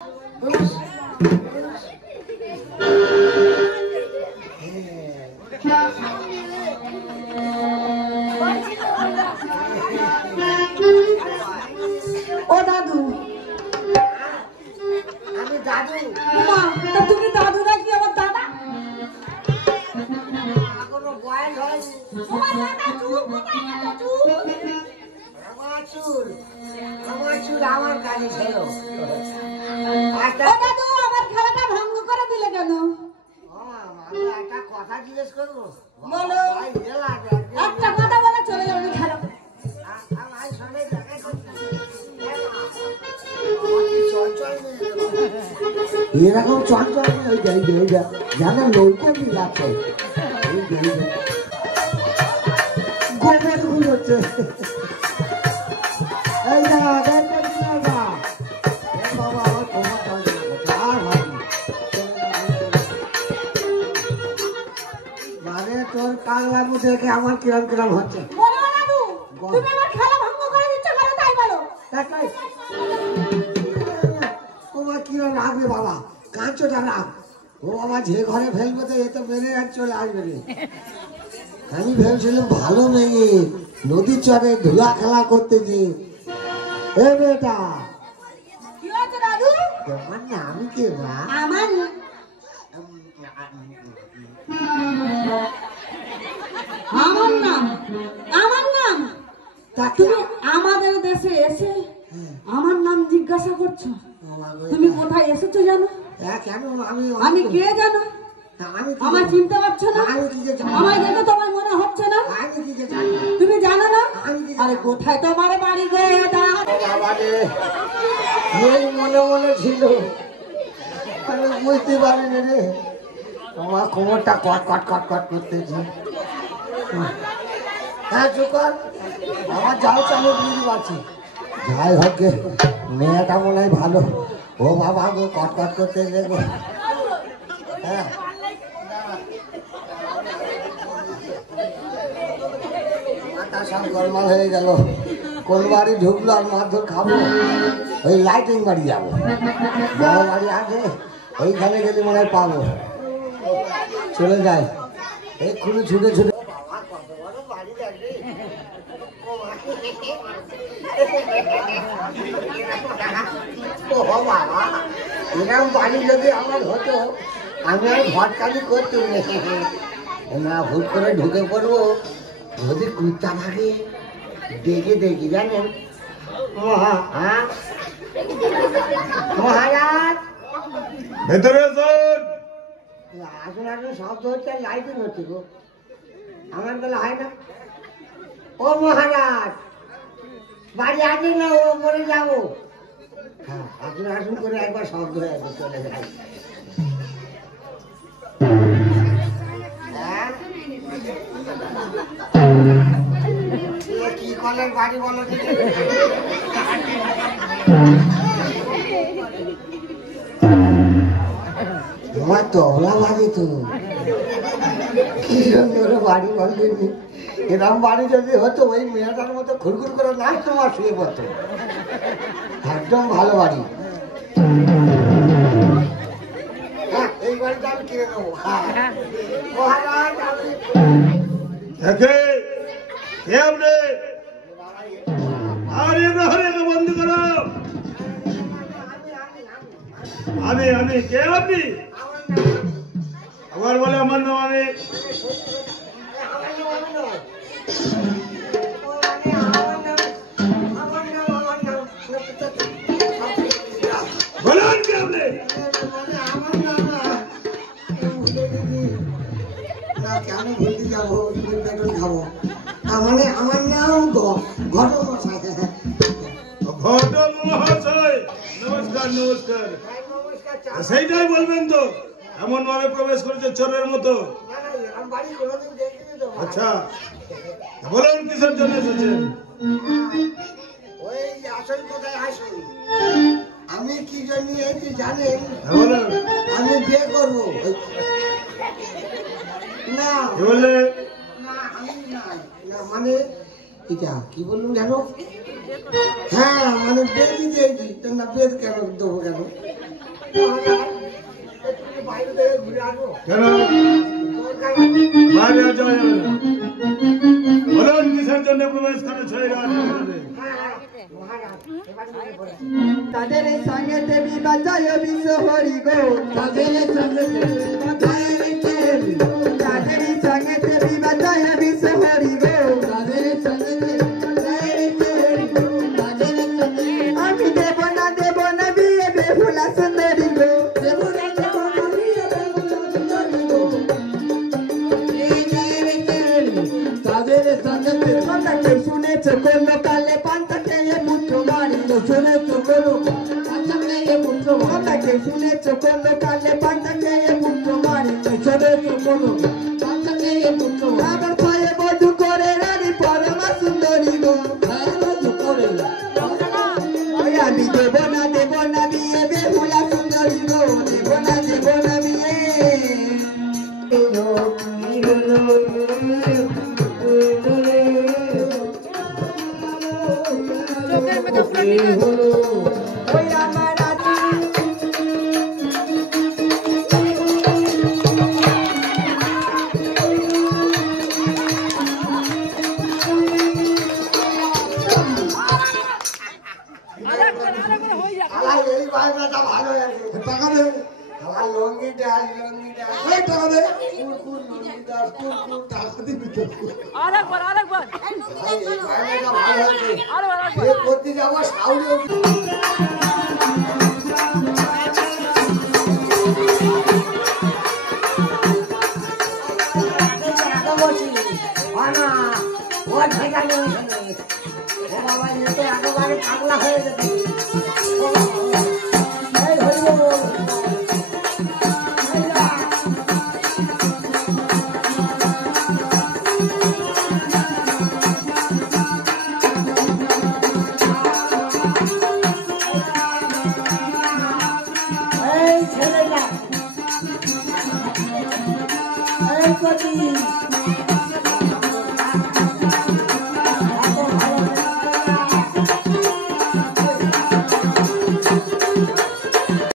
ও দাদু, আমি দাদু। তুমি দাদু নাকি আমার দাদা? এখনো বয়স হয়নি। আমার চুল আমার কাছে ছিল। দাদু আমার খেলাটা ভঙ্গ করে দিলে কেন? আমি একটা কথা জিজ্ঞেস করবো? বলো। একটা কথা বলে চলে যাবে খেলা। এরকম চঞ্চল জানা নৌকো লাগছে গোবর গুল হচ্ছে। এই বাবা আমার মানে তোর কাগলা দেখে আমার কিরম কিরম হচ্ছে। তুমি আমার খেলা ভঙ্গ করে দিচ্ছ কেন তাই বলো। তোমার কিরম লাগবে বাবা? কাঁচোটা রাখ। ও বাবা যে ঘরে ফেলবে তো এ তো মেরে আর চলে আসবে রে। আমি ভেবেছিলাম ভালো মেয়ে নদীর চরে ধুলা খেলা করতেছি। এ বেটা কি হয়েছে দাদু? তোমার নাম কি? আমার আমার নাম তুমি আমাদের দেশে এসে আমার নাম জিজ্ঞাসা করছো? তুমি কোথায় এসেছো জানো? কেন? আমি কে জানো? আমার চিনতে পারছো না? আমায় দেখে তোমার মনে হচ্ছে না? তুমি জানো না? আরে কোথায় তোমার বাড়ি গো? মনে মনে ছিল, আমি বুঝতে পারিনি রে। তোমার কোমরটা কট কট কট কট করতেছে। হ্যাঁ চুকার আমার যাও চালু বুঝতে পারছি। যাই হোক মেয়েটা মনে হয় ভালো। ও বাবা গো কট কট করতে দেখো। হ্যাঁ সব গরমাল হয়ে গেল। কোন বাড়ি ঢুকলো আর মারধর খাবো? ওই লাইটিং বাড়ি যাবো। বড় বাড়ি আছে ওইখানে গেলে মনে হয় পাবো। চলে যায় এক্ষুনি ছুটে ছুটে। এরকম বাড়ি যদি আমার হতো আমি আর ভটকালি করতাম না। হুট করে ঢুকে পড়বো, যদি কুত্তা থাকে দেখে দেখি জানেন। মহারাজ ভেতরে আসুন আসুন, শব্দ হচ্ছে আর লাইটিং হচ্ছে গো। আমার বেলা হয় না। ও মহারাজ বাড়ি আছে না? ও মরে যাবো। হ্যাঁ আসুন আসুন করে একবার শব্দ হয়ে আছে, চলে যায়। কি কলের বাড়ি বলো? তোমার তবলা বাড়ি তো কি সুন্দর বাড়ি বলেনি। এরকম বাড়ি যদি হতো ওই মেয়েটার মতো খুরখুর করে নাচ তোমার শুয়ে পড়তো। একদম ভালো বাড়ি। এই বাড়িটা আমি কিনে নেবো। বন্ধ করো। আমি কে? আপনি আবার বলে আমার নাম আমি। বলেন কে আপনি? কেন ভুলতে যাবো? খাবো মানে আমার নাম ঘটক মহাশয়। নমস্কার নমস্কার। সেইটাই বলবেন তো? এমন ভাবে প্রবেশ করেছে চোরের মতো। আচ্ছা বলুন কিসের জন্য এসেছেন? ওই আসল কোথায় আসল? আমি কি জন্য এসেছি জানেন? আমি বিয়ে করবো। না বললে মানে কি বললুম জানো? হ্যাঁ মানে বেদ দিয়েছি না। বেদ কেন দেবো? কেন ভিতরে আসবো কেন দরকার বাইরে আর যাওয়া যাবে না বলুন কিসের জন্য প্রবেশ করে ছয় রাত মহারাজ এবার মনে পড়ে তাদের সঙ্গে দেবী বাজায় বিষ হরি গো তাদের সঙ্গে দেবী বাজায় তাদের সঙ্গে দেবী বাজায় বিষ হরি গো তাদের সঙ্গে আমি দেব না বিয়ে বেহুলা সুন্দরী গো তাদের সঙ্গে পান্তাকে শুনেছো কোন কালে পান্তাকে পুত্র মারিল শুনেছো কোন পান্তাকে পুত্র পান্তাকে শুনেছো কোন কালে পান্তাকে পুত্র মারিল শুনেছো কোন পান্তাকে পুত্র আবার ভয়ে বধু করে রানী পরমা সুন্দরী গো বধু করে আমি দেব না বিয়ে বেহুলা সুন্দরী গো দেব না বিয়ে ওই আমার আলাই এই বাইনাটা ভালো আছে টাকা দে আমার লঙ্গিটা এই টাকা দে কুরকুর লঙ্গিটা কুরকুর টাকা দিবি তো আরেকবার এই বাইনাটা ভালো আছে এ করতে যাবো সাউরি পাগলা হয়ে যেতে এই ছেলেটা এই কচি